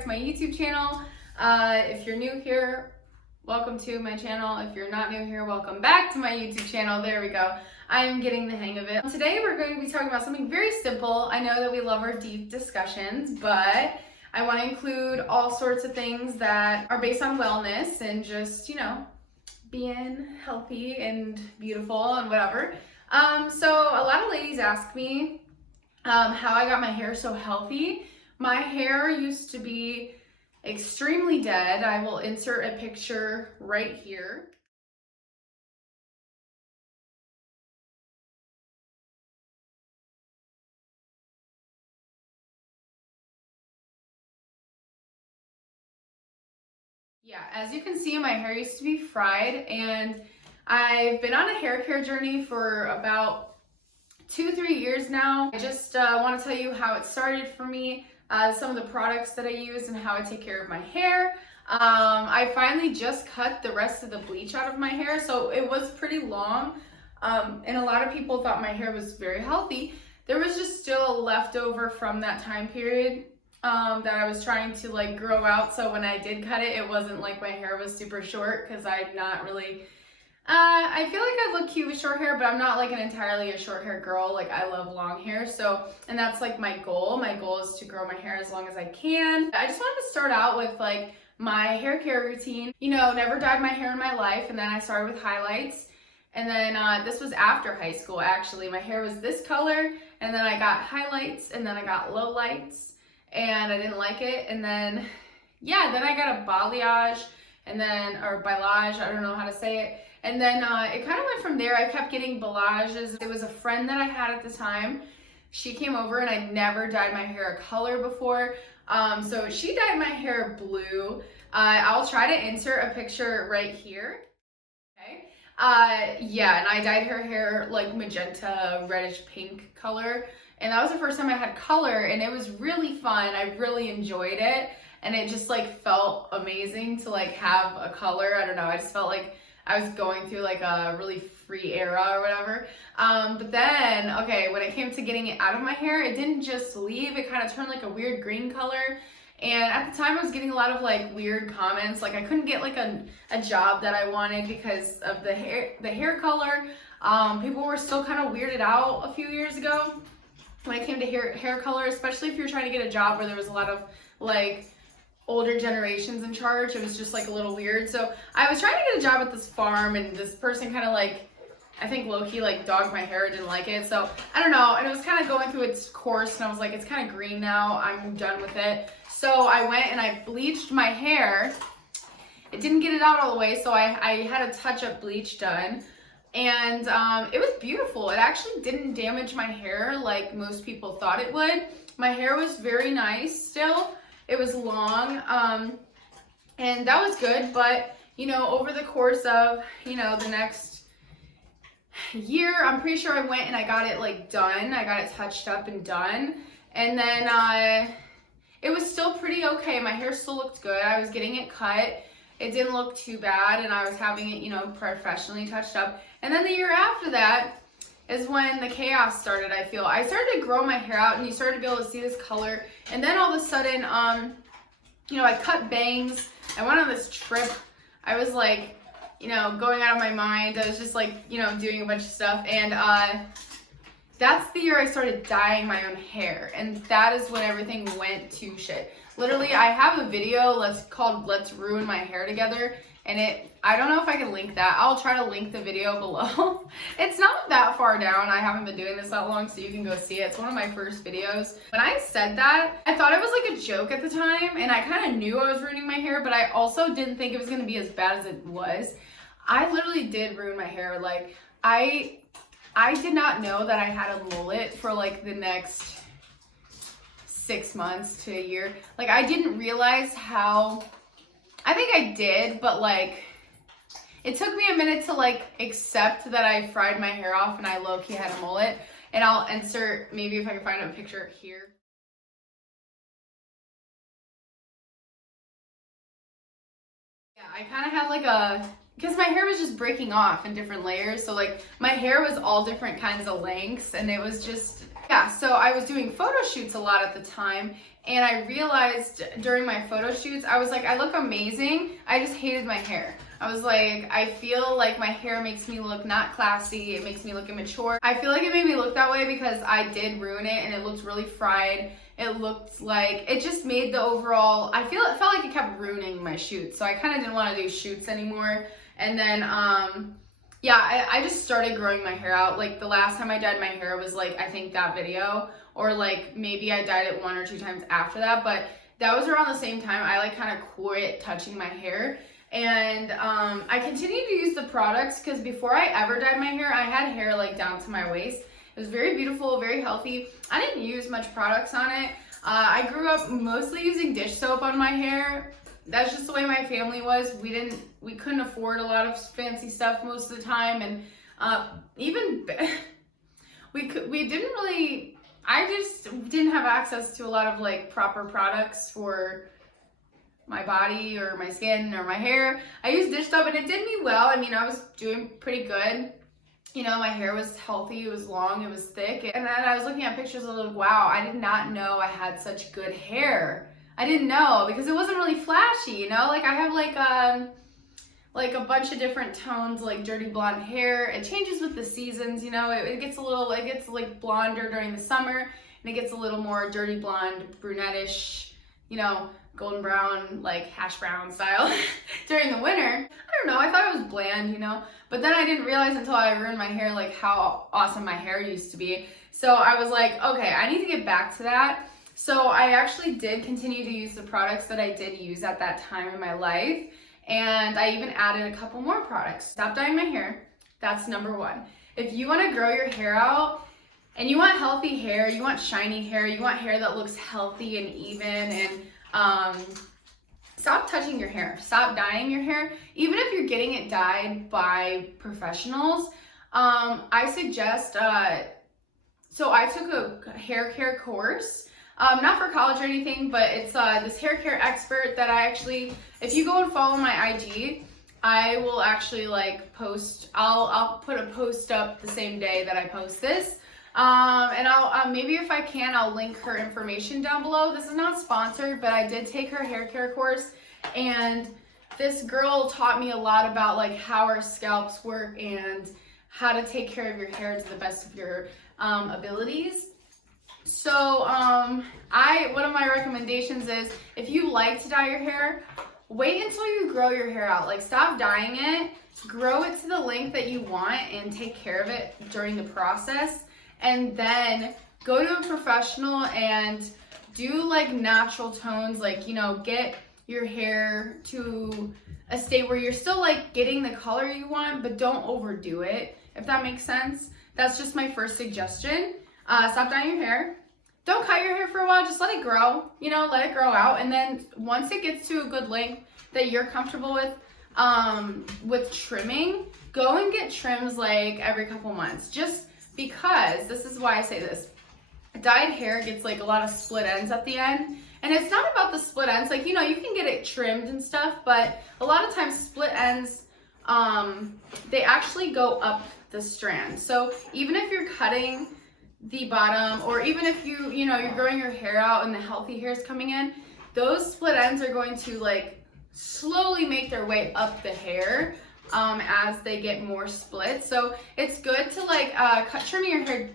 back to my YouTube channel. If you're new here, welcome to my channel. If you're not new here, welcome back to my YouTube channel. There we go. I am getting the hang of it. Today we're going to be talking about something very simple. I know that we love our deep discussions, but I want to include all sorts of things that are based on wellness and just, you know, being healthy and beautiful and whatever. So a lot of ladies ask me how I got my hair so healthy. My hair used to be extremely dead. I will insert a picture right here. Yeah, as you can see, my hair used to be fried, and I've been on a hair care journey for about 2-3 years now. I just want to tell you how it started for me, some of the products that I use and how I take care of my hair. I finally just cut the rest of the bleach out of my hair, so it was pretty long, and a lot of people thought my hair was very healthy. There was just still a leftover from that time period that I was trying to like grow out, so when I did cut it, it wasn't like my hair was super short, because I'm not really I feel like I look cute with short hair, but I'm not like an entirely a short hair girl. Like, I love long hair, so, and that's like my goal. My goal is to grow my hair as long as I can. I just wanted to start out with like my hair care routine. You know, never dyed my hair in my life, and then I started with highlights. And then this was after high school, actually. My hair was this color, and then I got highlights, and then I got lowlights, and I didn't like it. And then, yeah, then I got a balayage, and then, or balayage, I don't know how to say it. And then it kind of went from there. I kept getting balayage. It was a friend that I had at the time. She came over, and I'd never dyed my hair a color before. So she dyed my hair blue. I'll try to insert a picture right here. Okay. Yeah, and I dyed her hair like magenta, reddish pink color. And that was the first time I had color, and it was really fun. I really enjoyed it. And it just like felt amazing to like have a color. I don't know. I just felt like I was going through like a really free era or whatever. But then, okay, when it came to getting it out of my hair, it didn't just leave. It kind of turned like a weird green color. And at the time, I was getting a lot of like weird comments. Like, I couldn't get like a job that I wanted because of the hair color. People were still kind of weirded out a few years ago when it came to hair color, especially if you're trying to get a job where there was a lot of like older generations in charge. It was just like a little weird. So I was trying to get a job at this farm, and this person kind of like, I think low-key like dogged my hair, didn't like it. So I don't know, and it was kind of going through its course, and I was like, it's kind of green now, I'm done with it. So I went and I bleached my hair. It didn't get it out all the way, so I had a touch-up bleach done, and it was beautiful. It actually didn't damage my hair like most people thought it would. My hair was very nice still. It was long, and that was good, but, you know, over the course of, you know, the next year, I'm pretty sure I went and I got it, like, done. I got it touched up and done, and then it was still pretty okay. My hair still looked good. I was getting it cut. It didn't look too bad, and I was having it, you know, professionally touched up. And then the year after that is when the chaos started, I feel. I started to grow my hair out, and you started to be able to see this color. And then all of a sudden, you know, I cut bangs. I went on this trip. I was like, you know, going out of my mind. I was just like, you know, doing a bunch of stuff. And that's the year I started dyeing my own hair. And that is when everything went to shit. Literally, I have a video called Let's Ruin My Hair Together. And I don't know if I can link that. I'll try to link the video below. It's not that far down. I haven't been doing this that long, so you can go see it. It's one of my first videos. When I said that, I thought it was like a joke at the time, and I kind of knew I was ruining my hair, but I also didn't think it was going to be as bad as it was. I literally did ruin my hair. Like, I did not know that I had a mullet for like the next 6 months to a year. Like, I didn't realize how... I think I did, but like, it took me a minute to like accept that I fried my hair off and I low-key had a mullet. And I'll insert, maybe if I can find a picture here. Yeah, I kind of had like a because my hair was just breaking off in different layers. So like my hair was all different kinds of lengths, and it was just, yeah. So I was doing photo shoots a lot at the time, and I realized during my photo shoots, I was like, I look amazing. I just hated my hair. I was like, I feel like my hair makes me look not classy. It makes me look immature. I feel like it made me look that way because I did ruin it, and it looked really fried. It looked like, it just made the overall, it felt like it kept ruining my shoots. So I kind of didn't want to do shoots anymore. And then, yeah, I just started growing my hair out. Like the last time I dyed my hair was like, I think that video, or like maybe I dyed it 1 or 2 times after that, but that was around the same time I like kind of quit touching my hair. And I continued to use the products because before I ever dyed my hair, I had hair like down to my waist. It was very beautiful, very healthy. I didn't use much products on it. I grew up mostly using dish soap on my hair. That's just the way my family was. We couldn't afford a lot of fancy stuff most of the time, and even we didn't really. I just didn't have access to a lot of like proper products for my body or my skin or my hair. I used dish soap, and it did me well. I mean, I was doing pretty good. You know, my hair was healthy, it was long, it was thick. And then I was looking at pictures and I was like, wow, I did not know I had such good hair. I didn't know because it wasn't really flashy, you know? Like I have like a bunch of different tones, like dirty blonde hair. It changes with the seasons, you know? It gets like blonder during the summer, and it gets a little more dirty blonde, brunettish, you know, golden brown, like hash brown style during the winter. I don't know, I thought it was bland, you know, but then I didn't realize until I ruined my hair like how awesome my hair used to be. So I was like, okay, I need to get back to that. So I actually did continue to use the products that I did use at that time in my life, and I even added a couple more products. Stop dyeing my hair. That's number 1. If you want to grow your hair out and you want healthy hair, you want shiny hair, you want hair that looks healthy and even, and stop touching your hair. Stop dyeing your hair. Even if you're getting it dyed by professionals, I suggest, so I took a hair care course, not for college or anything, but it's this hair care expert that I actually, if you go and follow my IG, I will actually like post, I'll put a post up the same day that I post this. And I'll maybe if I can, I'll link her information down below. This is not sponsored, but I did take her hair care course, and this girl taught me a lot about like how our scalps work and how to take care of your hair to the best of your abilities. So one of my recommendations is, if you like to dye your hair, wait until you grow your hair out. Like stop dyeing it, grow it to the length that you want, and take care of it during the process. And then go to a professional and do like natural tones, like, you know, get your hair to a state where you're still like getting the color you want, but don't overdo it, if that makes sense. That's just my first suggestion. Stop dyeing your hair. Don't cut your hair for a while, just let it grow, you know, let it grow out. And then once it gets to a good length that you're comfortable with trimming, go and get trims like every couple months. Just because, this is why I say this, dyed hair gets like a lot of split ends at the end, and it's not about the split ends. Like, you know, you can get it trimmed and stuff, but a lot of times split ends, they actually go up the strand. So even if you're cutting the bottom, or even if you're growing your hair out and the healthy hair is coming in, those split ends are going to like slowly make their way up the hair as they get more split. So it's good to like trimming your hair.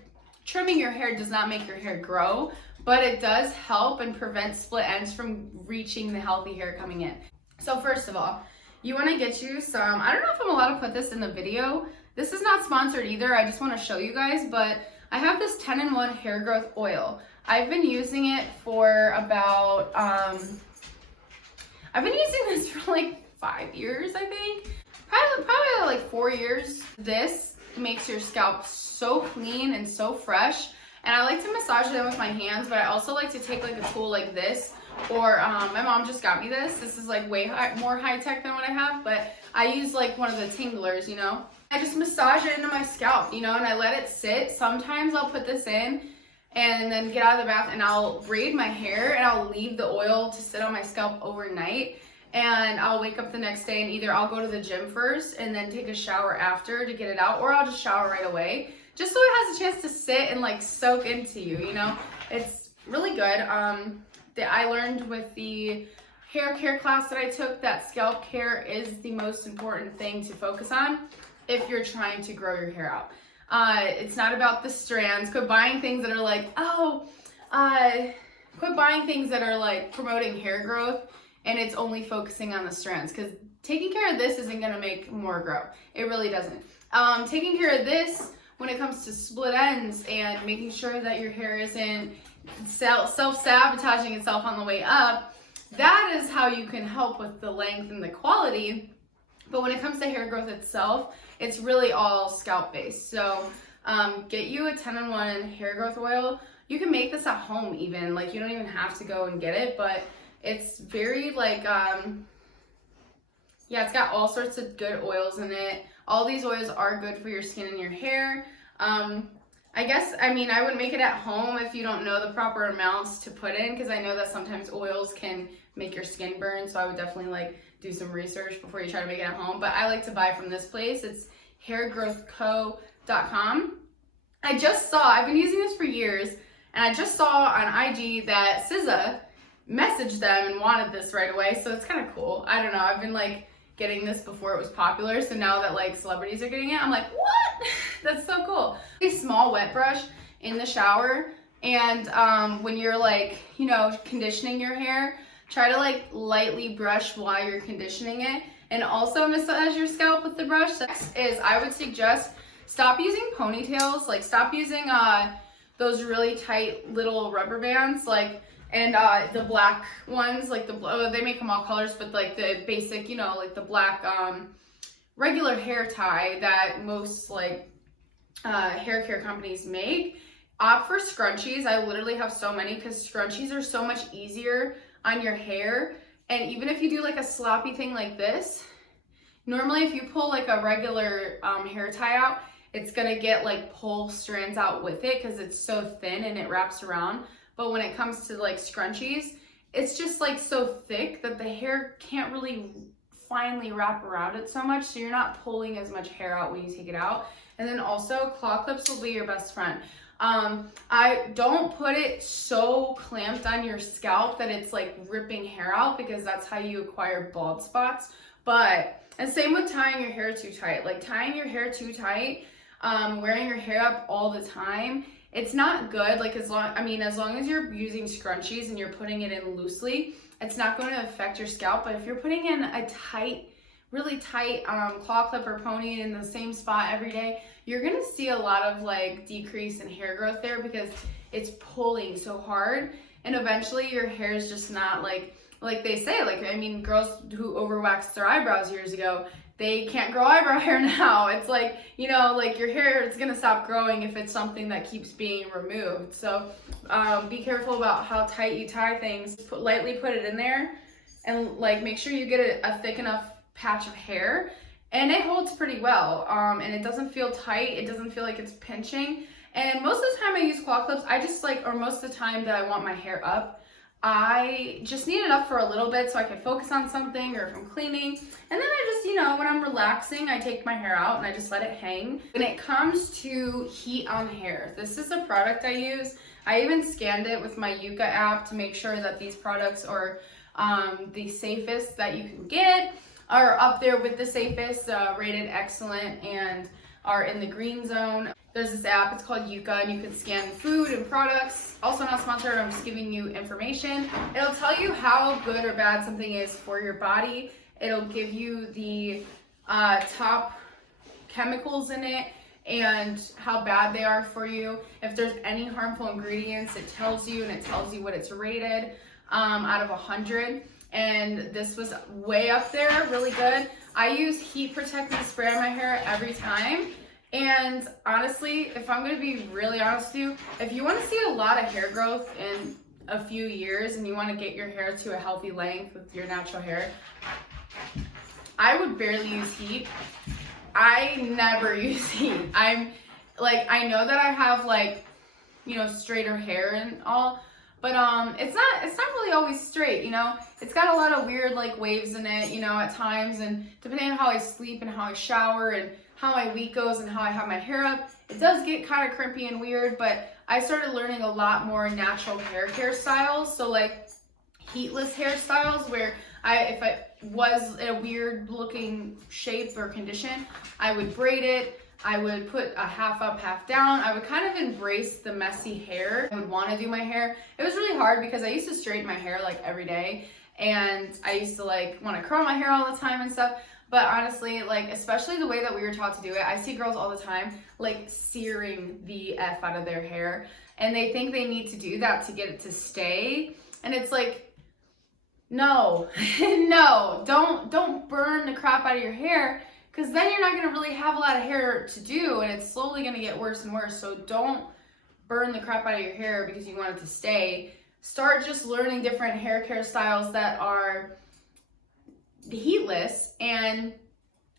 Trimming your hair does not make your hair grow, but it does help and prevent split ends from reaching the healthy hair coming in. So first of all, you want to get you some, I don't know if I'm allowed to put this in the video. This is not sponsored either. I just want to show you guys, but I have this 10-in-1 hair growth oil. I've been using it for about, I've been using this for like 5 years, I think. Probably like 4 years. This makes your scalp so clean and so fresh. And I like to massage them with my hands, but I also like to take like a tool like this, or my mom just got me this. This is like way more high tech than what I have, but I use like one of the tinglers, you know. I just massage it into my scalp, you know, and I let it sit. Sometimes I'll put this in and then get out of the bath and I'll braid my hair and I'll leave the oil to sit on my scalp overnight. and I'll wake up the next day and either I'll go to the gym first and then take a shower after to get it out, or I'll just shower right away, just so it has a chance to sit and like soak into you, you know? It's really good. That I learned with the hair care class that I took that scalp care is the most important thing to focus on if you're trying to grow your hair out. It's not about the strands. Quit buying things that are like, quit buying things that are like promoting hair growth and it's only focusing on the strands, because taking care of this isn't gonna make more grow. It really doesn't. Taking care of this when it comes to split ends and making sure that your hair isn't self-sabotaging itself on the way up, that is how you can help with the length and the quality. But when it comes to hair growth itself, it's really all scalp based. So get you a 10-in-1 hair growth oil. You can make this at home even, like you don't even have to go and get it, but it's very like, yeah, it's got all sorts of good oils in it. All these oils are good for your skin and your hair. I guess, I mean, I would make it at home if you don't know the proper amounts to put in, because I know that sometimes oils can make your skin burn, so I would definitely like do some research before you try to make it at home. But I like to buy from this place. It's hairgrowthco.com. I've been using this for years, and I just saw on IG that SZA messaged them and wanted this right away, so it's kind of cool. I don't know, I've been like getting this before it was popular, so now that like celebrities are getting it, I'm like, what? That's so cool. A small wet brush in the shower, and when you're like, you know, conditioning your hair, try to like lightly brush while you're conditioning it, and also massage your scalp with the brush. Next is, I would suggest stop using ponytails, like stop using those really tight little rubber bands, like, and the black ones, like they make them all colors, but like the basic, you know, like the black regular hair tie that most like hair care companies make. Opt for scrunchies. I literally have so many, because scrunchies are so much easier on your hair. And even if you do like a sloppy thing like this, normally if you pull like a regular hair tie out, it's gonna get like pull strands out with it because it's so thin and it wraps around. But when it comes to like scrunchies, it's just like so thick that the hair can't really finely wrap around it so much, so you're not pulling as much hair out when you take it out. And then also claw clips will be your best friend. I don't put it so clamped on your scalp that it's like ripping hair out, because that's how you acquire bald spots. And same with tying your hair too tight. Like tying your hair too tight, wearing your hair up all the time, it's not good. Like as long as you're using scrunchies and you're putting it in loosely, it's not going to affect your scalp. But if you're putting in a tight, really tight claw clip or pony in the same spot every day, you're going to see a lot of like decrease in hair growth there, because it's pulling so hard, and eventually your hair is just not like they say, like, I mean, girls who overwaxed their eyebrows years ago, they can't grow eyebrow hair now. It's like, you know, like your hair is gonna stop growing if it's something that keeps being removed. So be careful about how tight you tie things. Lightly put it in there, and like make sure you get a thick enough patch of hair, and it holds pretty well. And it doesn't feel tight. It doesn't feel like it's pinching. And most of the time I use claw clips, or most of the time that I want my hair up, I just need it up for a little bit so I can focus on something, or if I'm cleaning. And then I just, you know, when I'm relaxing, I take my hair out and I just let it hang. When it comes to heat on hair, this is a product I use. I even scanned it with my Yuka app to make sure that these products are the safest that you can get, are up there with the safest, rated excellent, and are in the green zone. There's this app, it's called Yuka, and you can scan food and products. Also not sponsored, I'm just giving you information. It'll tell you how good or bad something is for your body. It'll give you the top chemicals in it and how bad they are for you. If there's any harmful ingredients, it tells you, and it tells you what it's rated out of 100. And this was way up there, really good. I use heat protectant spray on my hair every time. And honestly, if I'm gonna be really honest with you, if you wanna see a lot of hair growth in a few years and you wanna get your hair to a healthy length with your natural hair, I would barely use heat. I never use heat. I know that I have like, you know, straighter hair and all, but it's not really always straight, you know. It's got a lot of weird like waves in it, you know, at times, and depending on how I sleep and how I shower and how my week goes and how I have my hair up, it does get kind of crimpy and weird. But I started learning a lot more natural hair care styles, so like heatless hairstyles where if I was in a weird looking shape or condition, I would braid it. I would put a half up, half down. I would kind of embrace the messy hair. I would want to do my hair. It was really hard because I used to straighten my hair like every day, and I used to like want to curl my hair all the time and stuff. But honestly, like especially the way that we were taught to do it, I see girls all the time like searing the F out of their hair, and they think they need to do that to get it to stay. And it's like, no, no, don't burn the crap out of your hair, because then you're not going to really have a lot of hair to do, and it's slowly going to get worse and worse. So don't burn the crap out of your hair because you want it to stay. Start just learning different hair care styles that are heatless, and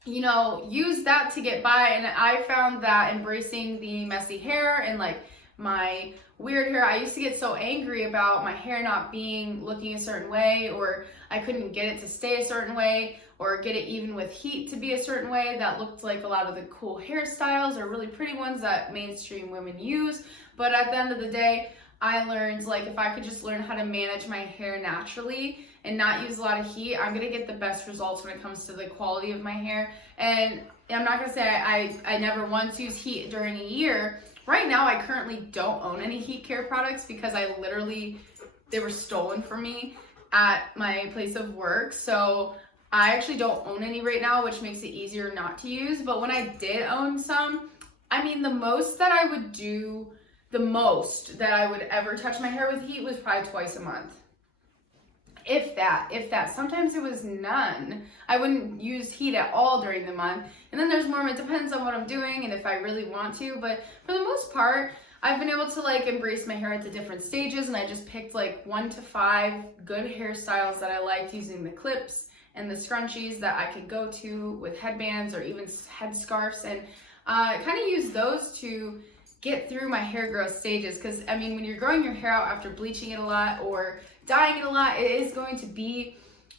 you know, use that to get by. And I found that embracing the messy hair and like my weird hair, I used to get so angry about my hair not looking a certain way, or I couldn't get it to stay a certain way, or get it even with heat to be a certain way that looked like a lot of the cool hairstyles or really pretty ones that mainstream women use. But at the end of the day, I learned like if I could just learn how to manage my hair naturally and not use a lot of heat, I'm gonna get the best results when it comes to the quality of my hair. And I'm not gonna say I never once use heat during a year. Right now, I currently don't own any heat care products because they were stolen from me at my place of work. So I actually don't own any right now, which makes it easier not to use. But when I did own some, I mean, the most that I would ever touch my hair with heat was probably twice a month. If that. Sometimes it was none. I wouldn't use heat at all during the month. And then there's more, it depends on what I'm doing and if I really want to. But for the most part, I've been able to like embrace my hair at the different stages, and I just picked like 1 to 5 good hairstyles that I liked, using the clips and the scrunchies that I could go to with headbands or even headscarves, and kind of use those to get through my hair growth stages. Because I mean, when you're growing your hair out after bleaching it a lot or dyeing it a lot, it is going to be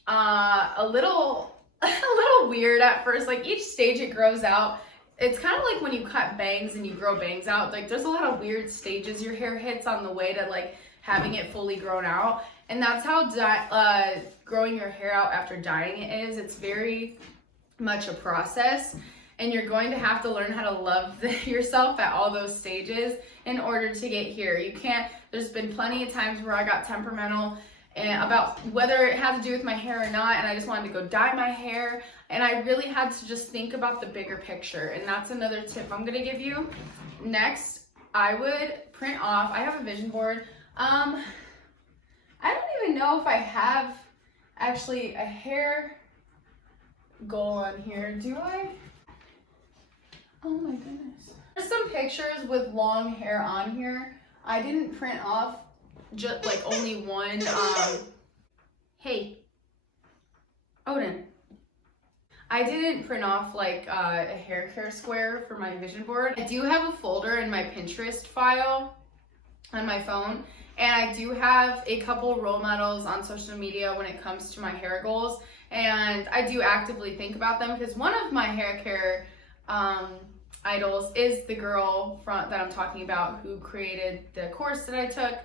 a little weird at first. Like each stage it grows out, it's kind of like when you cut bangs and you grow bangs out, like there's a lot of weird stages your hair hits on the way to like having it fully grown out. And that's how growing your hair out after dyeing it is. It's very much a process, and you're going to have to learn how to love yourself at all those stages in order to get here. You can't, there's been plenty of times where I got temperamental and about whether it had to do with my hair or not, and I just wanted to go dye my hair, and I really had to just think about the bigger picture. And that's another tip I'm gonna give you. Next, I would print off, I have a vision board. I don't even know if I have actually a hair goal on here, do I? Oh my goodness. There's some pictures with long hair on here. I didn't print off just like only one. Hey, Odin. I didn't print off like a hair care square for my vision board. I do have a folder in my Pinterest file on my phone, and I do have a couple role models on social media when it comes to my hair goals, and I do actively think about them because one of my hair care idols is the girl that I'm talking about who created the course that I took.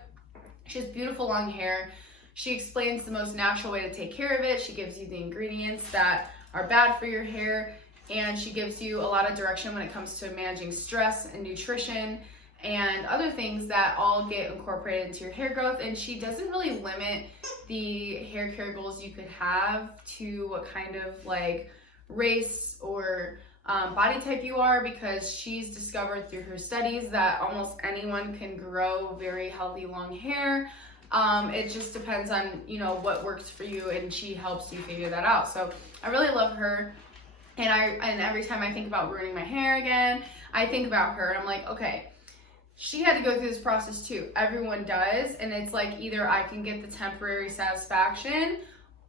She has beautiful long hair. She explains the most natural way to take care of it. She gives you the ingredients that are bad for your hair, and she gives you a lot of direction when it comes to managing stress and nutrition and other things that all get incorporated into your hair growth. And she doesn't really limit the hair care goals you could have to what kind of like race or body type you are, because she's discovered through her studies that almost anyone can grow very healthy long hair. It just depends on, you know, what works for you, and she helps you figure that out. So I really love her, and every time I think about ruining my hair again, I think about her. I'm like, okay, she had to go through this process too. Everyone does, and it's like either I can get the temporary satisfaction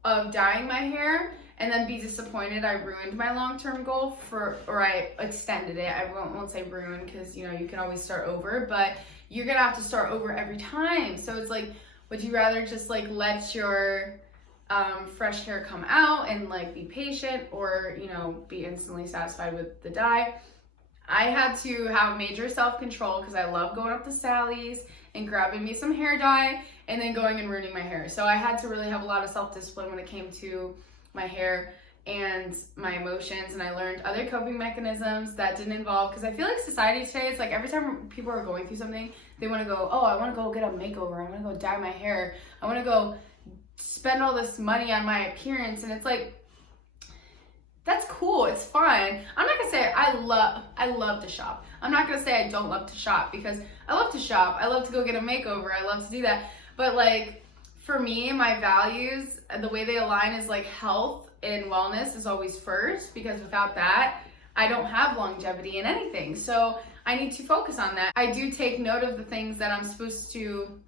of dyeing my hair and then be disappointed I ruined my long-term goal or I extended it. I won't say ruin, because you know you can always start over, but you're gonna have to start over every time. So it's like Would you rather just like let your fresh hair come out and like be patient, or you know, be instantly satisfied with the dye? I had to have major self-control because I love going up to Sally's and grabbing me some hair dye and then going and ruining my hair. So I had to really have a lot of self-discipline when it came to my hair and my emotions, and I learned other coping mechanisms that didn't involve, because I feel like society today, it's like every time people are going through something, they want to go, oh, I want to go get a makeover, I want to go dye my hair, I want to go spend all this money on my appearance. And it's like, that's cool, it's fun. I'm not gonna say I love to shop. I'm not gonna say I don't love to shop, because I love to shop, I love to go get a makeover, I love to do that. But like, for me, my values, the way they align is like health and wellness is always first, because without that, I don't have longevity in anything. So I need to focus on that. I do take note of the things that I'm supposed to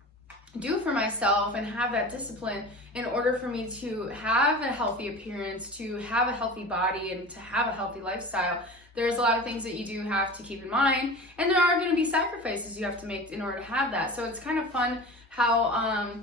do for myself and have that discipline in order for me to have a healthy appearance, to have a healthy body, and to have a healthy lifestyle. There's a lot of things that you do have to keep in mind, and there are going to be sacrifices you have to make in order to have that. So it's kind of fun how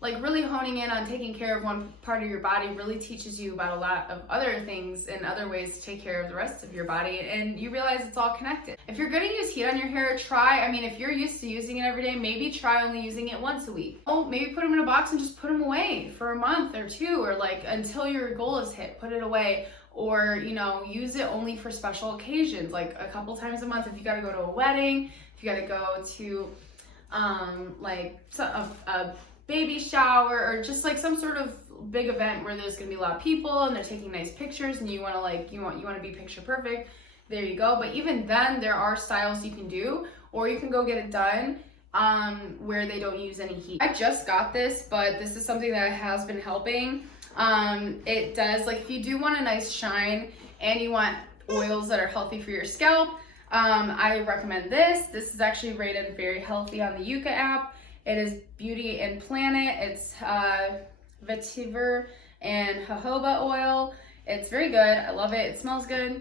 like really honing in on taking care of one part of your body really teaches you about a lot of other things and other ways to take care of the rest of your body, and you realize it's all connected. If you're going to use heat on your hair, try, I mean, if you're used to using it every day, maybe try only using it once a week. Oh, maybe put them in a box and just put them away for a month or two, or like until your goal is hit, put it away. Or, you know, use it only for special occasions, like a couple times a month. If you got to go to a wedding, if you got to go to like a baby shower, or just like some sort of big event where there's gonna be a lot of people and they're taking nice pictures, and you want to like you want to be picture perfect, there you go. But even then, there are styles you can do, or you can go get it done where they don't use any heat. I just got this, but this is something that has been helping. It does, like, if you do want a nice shine and you want oils that are healthy for your scalp, I recommend this. This is actually rated very healthy on the Yuka app. It is Beauty and Planet. It's vetiver and jojoba oil. It's very good. I love it. It smells good.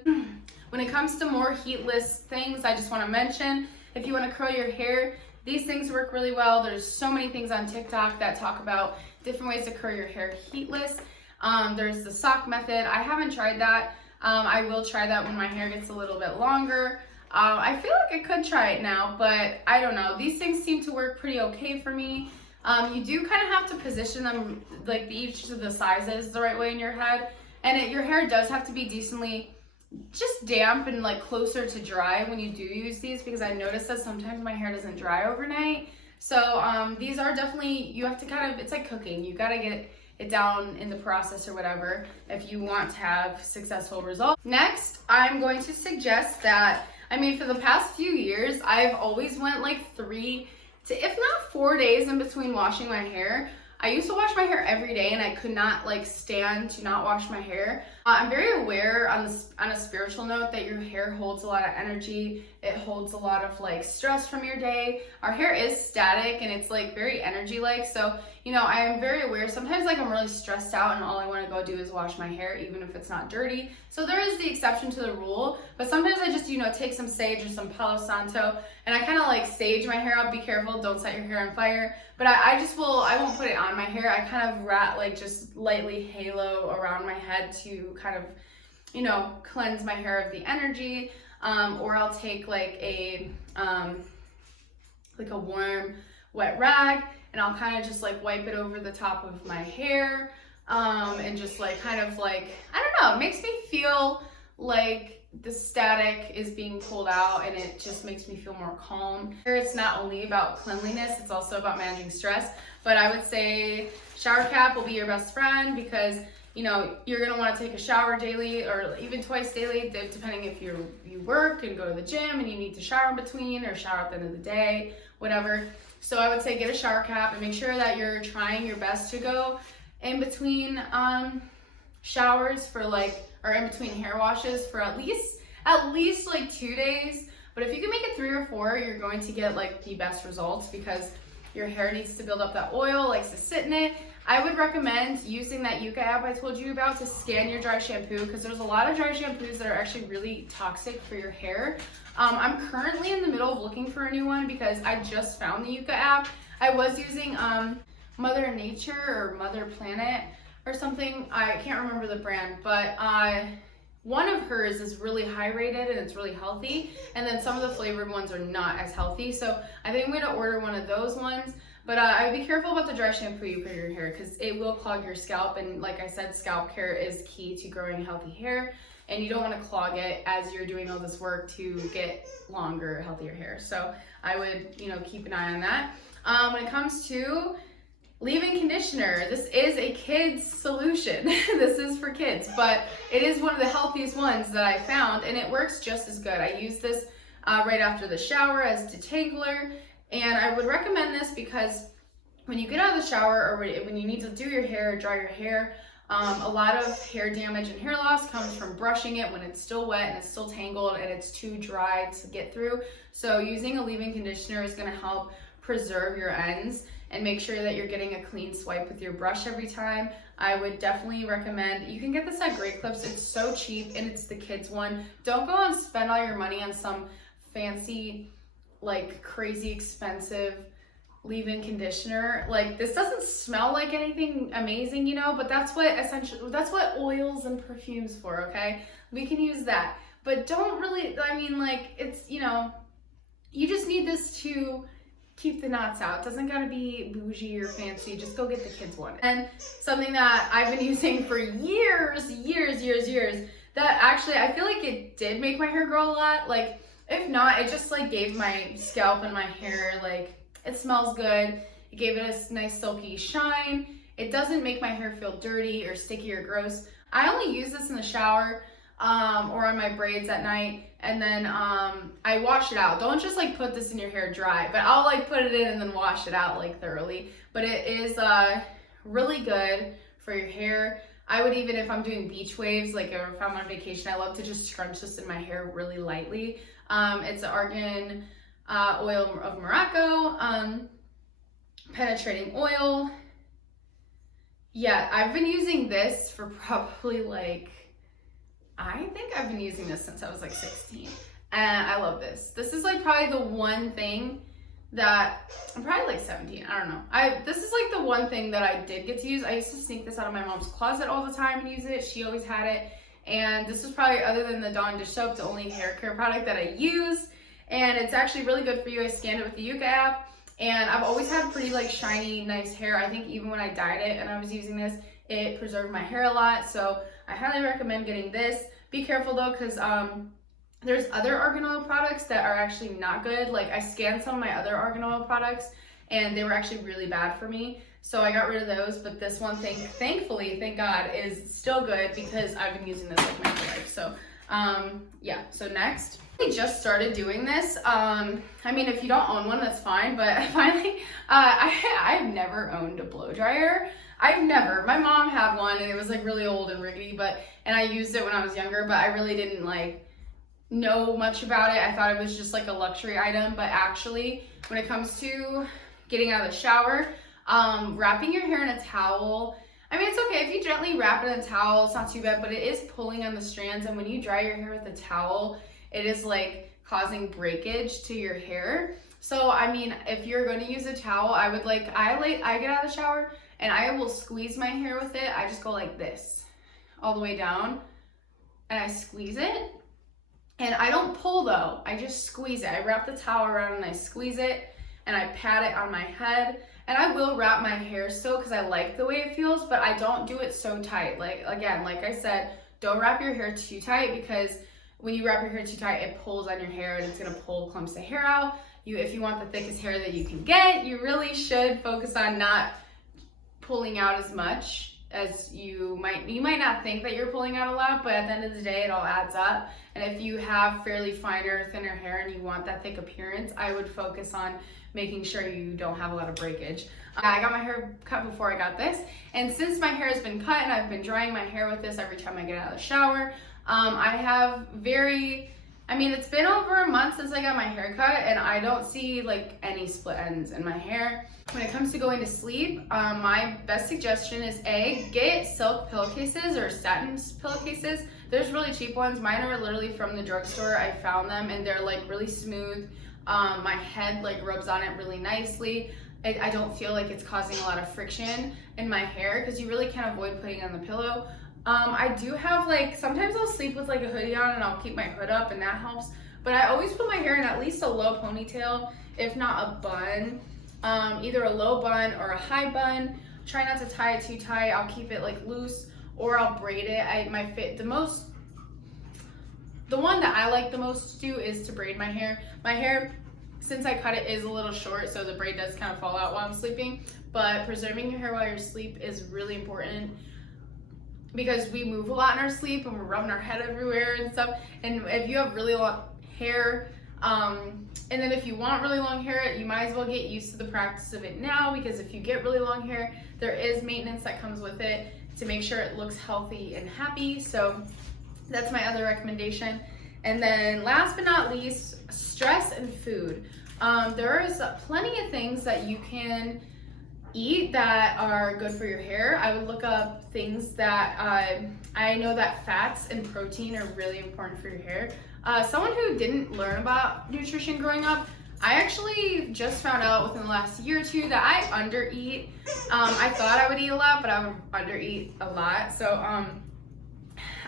When it comes to more heatless things, I just want to mention, if you want to curl your hair, these things work really well. There's so many things on TikTok that talk about different ways to curl your hair heatless. There's the sock method. I haven't tried that. I will try that when my hair gets a little bit longer. I feel like I could try it now, but I don't know. These things seem to work pretty okay for me. You do kind of have to position them, like each of the sizes, the right way in your head. And your hair does have to be decently just damp and like closer to dry when you do use these, because I noticed that sometimes my hair doesn't dry overnight. So these are definitely, you have to kind of, it's like cooking. You got to get it down in the process or whatever if you want to have successful results. Next, I'm going to suggest that, I mean, for the past few years, I've always went like 3 to, if not 4 days in between washing my hair. I used to wash my hair every day, and I could not like stand to not wash my hair. I'm very aware on a spiritual note that your hair holds a lot of energy. It holds a lot of like stress from your day. Our hair is static and it's like very energy like. So, you know, I am very aware. Sometimes like I'm really stressed out and all I want to go do is wash my hair, even if it's not dirty. So there is the exception to the rule. But sometimes I just, you know, take some sage or some Palo Santo and I kind of like sage my hair up. Be careful, don't set your hair on fire. But I won't put it on my hair. I kind of like just lightly halo around my head to kind of, you know, cleanse my hair of the energy. Or I'll take like a warm wet rag and I'll kind of just like wipe it over the top of my hair and just like kind of like, I don't know, it makes me feel like the static is being pulled out and it just makes me feel more calm. It's not only about cleanliness, it's also about managing stress. But I would say shower cap will be your best friend, because you know, you're gonna want to take a shower daily or even twice daily, depending if you work and go to the gym and you need to shower in between or shower at the end of the day, whatever. So I would say get a shower cap and make sure that you're trying your best to go in between showers for like, or in between hair washes for at least like 2 days. But if you can make it 3 or 4, you're going to get like the best results, because your hair needs to build up that oil, likes to sit in it. I would recommend using that Yuka app I told you about to scan your dry shampoo, because there's a lot of dry shampoos that are actually really toxic for your hair. I'm currently in the middle of looking for a new one because I just found the Yuka app. I was using Mother Nature or Mother Planet or something. I can't remember the brand, but one of hers is really high rated and it's really healthy, and then some of the flavored ones are not as healthy. So I think I'm gonna order one of those ones. But I would be careful about the dry shampoo you put in your hair because it will clog your scalp. And like I said, scalp care is key to growing healthy hair. And you don't want to clog it as you're doing all this work to get longer, healthier hair. So I would, keep an eye on that. When it comes to leave-in conditioner, this is a kid's solution. This is for kids, but it is one of the healthiest ones that I found, and it works just as good. I use this right after the shower as detangler. And I would recommend this because when you get out of the shower or when you need to do your hair, dry your hair, a lot of hair damage and hair loss comes from brushing it when it's still wet and it's still tangled and it's too dry to get through. So using a leave-in conditioner is going to help preserve your ends and make sure that you're getting a clean swipe with your brush every time. I would definitely recommend, you can get this at Great Clips. It's so cheap and it's the kids one. Don't go and spend all your money on some fancy, like crazy expensive leave-in conditioner. Like, this doesn't smell like anything amazing, but that's what oils and perfumes for, okay? We can use that, but don't really, it's, you just need this to keep the knots out. It doesn't gotta be bougie or fancy. Just go get the kids one. And something that I've been using for years, that actually I feel like it did make my hair grow a lot. Like, if not, it just gave my scalp and my hair, it smells good. It gave it a nice silky shine. It doesn't make my hair feel dirty or sticky or gross. I only use this in the shower or on my braids at night, and then I wash it out. Don't just put this in your hair dry, but I'll put it in and then wash it out thoroughly. But it is really good for your hair. I would even, if I'm doing beach waves, or if I'm on vacation, I love to just scrunch this in my hair really lightly. It's an argan oil of Morocco, penetrating oil. Yeah, I've been using this for probably I think I've been using this since I was 16, and I love this. This is probably the one thing that, I'm probably 17, I don't know. This is the one thing that I did get to use. I used to sneak this out of my mom's closet all the time and use it. She always had it. And this is probably, other than the Dawn dish soap, the only hair care product that I use. And it's actually really good for you. I scanned it with the Yuka app. And I've always had pretty shiny, nice hair. I think even when I dyed it and I was using this, it preserved my hair a lot. So I highly recommend getting this. Be careful though, because there's other argan oil products that are actually not good. I scanned some of my other argan oil products and they were actually really bad for me. So I got rid of those, but this one thing, thankfully, thank God, is still good because I've been using this my whole life. So yeah, so next. I just started doing this. If you don't own one, that's fine, but finally, I've never owned a blow dryer. My mom had one and it was really old and rickety, and I used it when I was younger, but I really didn't know much about it. I thought it was just a luxury item, but actually when it comes to getting out of the shower, wrapping your hair in a towel, it's okay if you gently wrap it in a towel, it's not too bad, but it is pulling on the strands, and when you dry your hair with a towel, it is causing breakage to your hair. So if you're going to use a towel, I would I get out of the shower and I will squeeze my hair with it. I just go like this all the way down and I squeeze it. And I don't pull though, I just squeeze it. I wrap the towel around and I squeeze it and I pat it on my head. And I will wrap my hair still because I like the way it feels, but I don't do it so tight. Again, like I said, don't wrap your hair too tight, because when you wrap your hair too tight, it pulls on your hair and it's gonna pull clumps of hair out. If you want the thickest hair that you can get, you really should focus on not pulling out as much as you might not think that you're pulling out a lot, but at the end of the day, it all adds up. And if you have fairly finer, thinner hair and you want that thick appearance, I would focus on making sure you don't have a lot of breakage. I got my hair cut before I got this, and since my hair has been cut and I've been drying my hair with this every time I get out of the shower, I have it's been over a month since I got my hair cut, and I don't see any split ends in my hair. When it comes to going to sleep, my best suggestion is get silk pillowcases or satin pillowcases. There's really cheap ones. Mine are literally from the drugstore. I found them and they're really smooth. My head rubs on it really nicely. I don't feel like it's causing a lot of friction in my hair, because you really can't avoid putting it on the pillow. I do have like, sometimes I'll sleep with like a hoodie on and I'll keep my hood up and that helps. But I always put my hair in at least a low ponytail, if not a bun. Either a low bun or a high bun. Try not to tie it too tight. I'll keep it like loose, or I'll braid it. The one that I like the most to do is to braid my hair. My hair, since I cut it, is a little short, so the braid does kind of fall out while I'm sleeping. But preserving your hair while you're asleep is really important, because we move a lot in our sleep and we're rubbing our head everywhere and stuff. And if you have really long hair, and then if you want really long hair, you might as well get used to the practice of it now, because if you get really long hair, there is maintenance that comes with it to make sure it looks healthy and happy. So that's my other recommendation. And then last but not least, stress and food. There is plenty of things that you can eat that are good for your hair. I would look up things that I know that fats and protein are really important for your hair. Someone who didn't learn about nutrition growing up, I actually just found out within the last year or two that I undereat. I thought I would eat a lot, but I would undereat a lot. So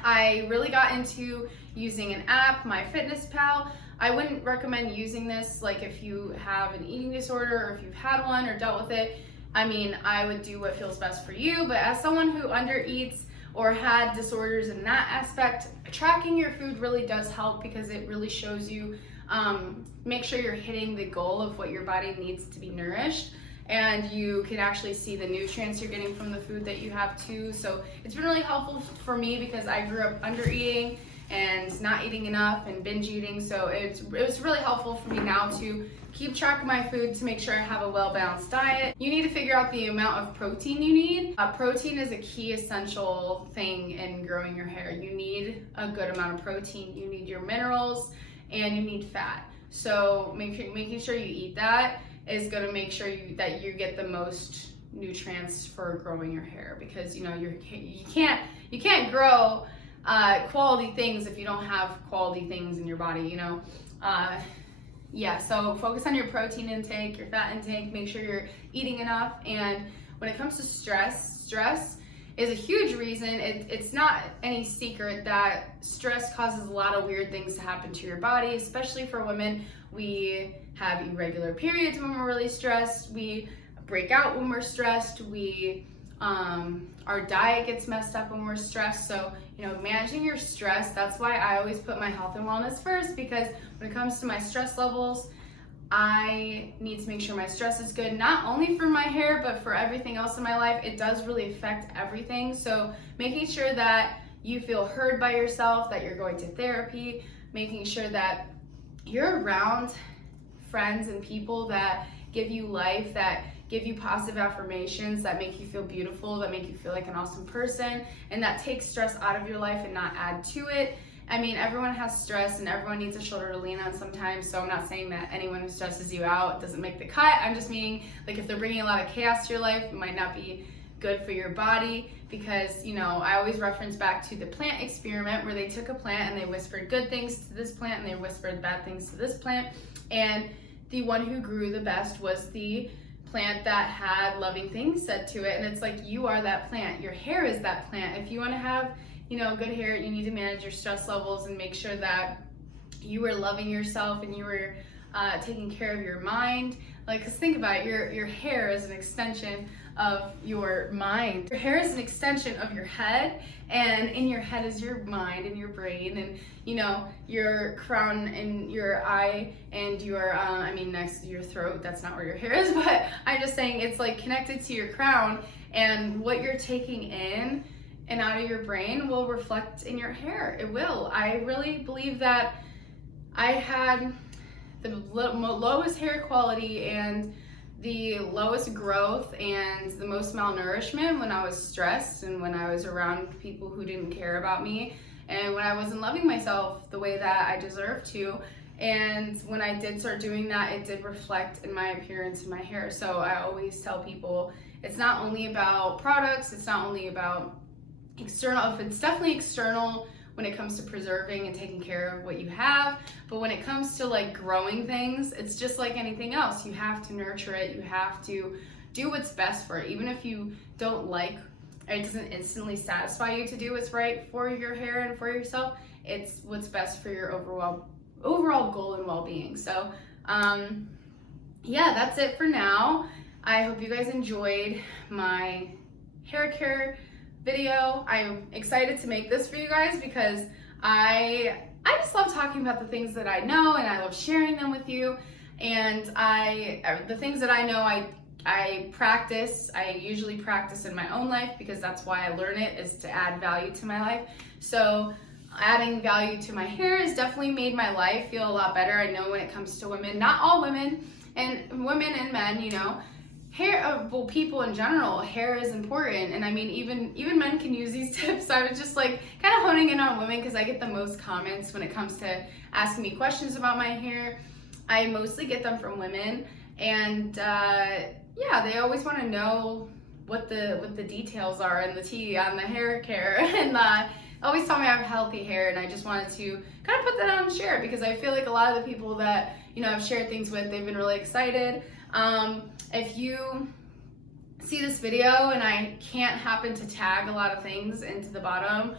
I really got into using an app, MyFitnessPal. I wouldn't recommend using this like if you have an eating disorder or if you've had one or dealt with it. I mean, I would do what feels best for you, but as someone who undereats or had disorders in that aspect, tracking your food really does help, because it really shows you, make sure you're hitting the goal of what your body needs to be nourished, and you can actually see the nutrients you're getting from the food that you have too. So it's been really helpful for me, because I grew up undereating and not eating enough and binge eating. So it was really helpful for me now to keep track of my food to make sure I have a well-balanced diet. You need to figure out the amount of protein you need. Protein is a key essential thing in growing your hair. You need a good amount of protein. You need your minerals and you need fat. So making sure you eat that is going to make sure that you get the most nutrients for growing your hair, because you can't grow quality things if you don't have quality things in your body, Yeah, so focus on your protein intake, your fat intake, make sure you're eating enough. And when it comes to stress is a huge reason. It's not any secret that stress causes a lot of weird things to happen to your body, especially for women. We have irregular periods when we're really stressed. We break out when we're stressed. Our diet gets messed up when we're stressed. So, managing your stress, that's why I always put my health and wellness first, because when it comes to my stress levels, I need to make sure my stress is good, not only for my hair, but for everything else in my life. It does really affect everything. So making sure that you feel heard by yourself, that you're going to therapy, making sure that you're around friends and people that give you life, that give you positive affirmations, that make you feel beautiful, that make you feel like an awesome person, and that takes stress out of your life and not add to it. I mean, everyone has stress and everyone needs a shoulder to lean on sometimes, so I'm not saying that anyone who stresses you out doesn't make the cut. I'm just meaning, like, if they're bringing a lot of chaos to your life, it might not be good for your body, because, I always reference back to the plant experiment, where they took a plant and they whispered good things to this plant and they whispered bad things to this plant, and the one who grew the best was the plant that had loving things said to it. And it's like, you are that plant. Your hair is that plant. If you want to have good hair, you need to manage your stress levels and make sure that you are loving yourself and you are taking care of your mind. Like, 'cause think about it, your hair is an extension of your mind. Your hair is an extension of your head, and in your head is your mind and your brain, and your crown and your eye and your next to your throat. That's not where your hair is, but I'm just saying it's like connected to your crown, and what you're taking in and out of your brain will reflect in your hair. It will. I really believe that I had the lowest hair quality and the lowest growth and the most malnourishment when I was stressed and when I was around people who didn't care about me, and when I wasn't loving myself the way that I deserved to. And when I did start doing that, it did reflect in my appearance and my hair. So I always tell people, it's not only about products, it's not only about external. If it's definitely external when it comes to preserving and taking care of what you have. But when it comes to like growing things, it's just like anything else. You have to nurture it. You have to do what's best for it. Even if you don't like, it doesn't instantly satisfy you to do what's right for your hair and for yourself. It's what's best for your overall goal and well-being. So yeah, that's it for now. I hope you guys enjoyed my hair care video. I'm excited to make this for you guys because I just love talking about the things that I know, and I love sharing them with you. And the things that I know, I practice. I usually practice in my own life because that's why I learn it, is to add value to my life. So adding value to my hair has definitely made my life feel a lot better. I know when it comes to women, not all women, and women and men, you know, hair, well, people in general, hair is important. And I mean, even men can use these tips. I was just like kind of honing in on women because I get the most comments when it comes to asking me questions about my hair. I mostly get them from women, and yeah, they always want to know what the details are and the tea on the hair care, and always tell me I have healthy hair, and I just wanted to kind of put that out and share it because I feel like a lot of the people that, you know, I've shared things with, they've been really excited. If you see this video and I can't happen to tag a lot of things into the bottom,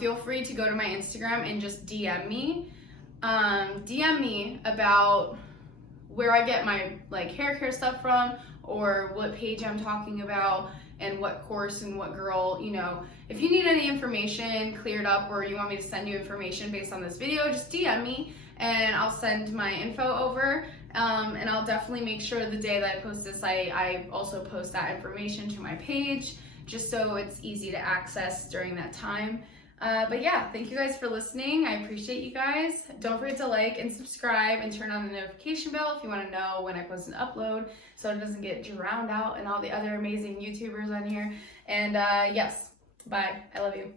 feel free to go to my Instagram and just DM me. DM me about where I get my like hair care stuff from, or what page I'm talking about, and what course and what girl, you know. If you need any information cleared up, or you want me to send you information based on this video, just DM me and I'll send my info over. And I'll definitely make sure the day that I post this, I also post that information to my page, just so it's easy to access during that time. But yeah, thank you guys for listening. I appreciate you guys. Don't forget to like and subscribe and turn on the notification bell if you want to know when I post an upload, so it doesn't get drowned out and all the other amazing YouTubers on here. And yes, bye. I love you.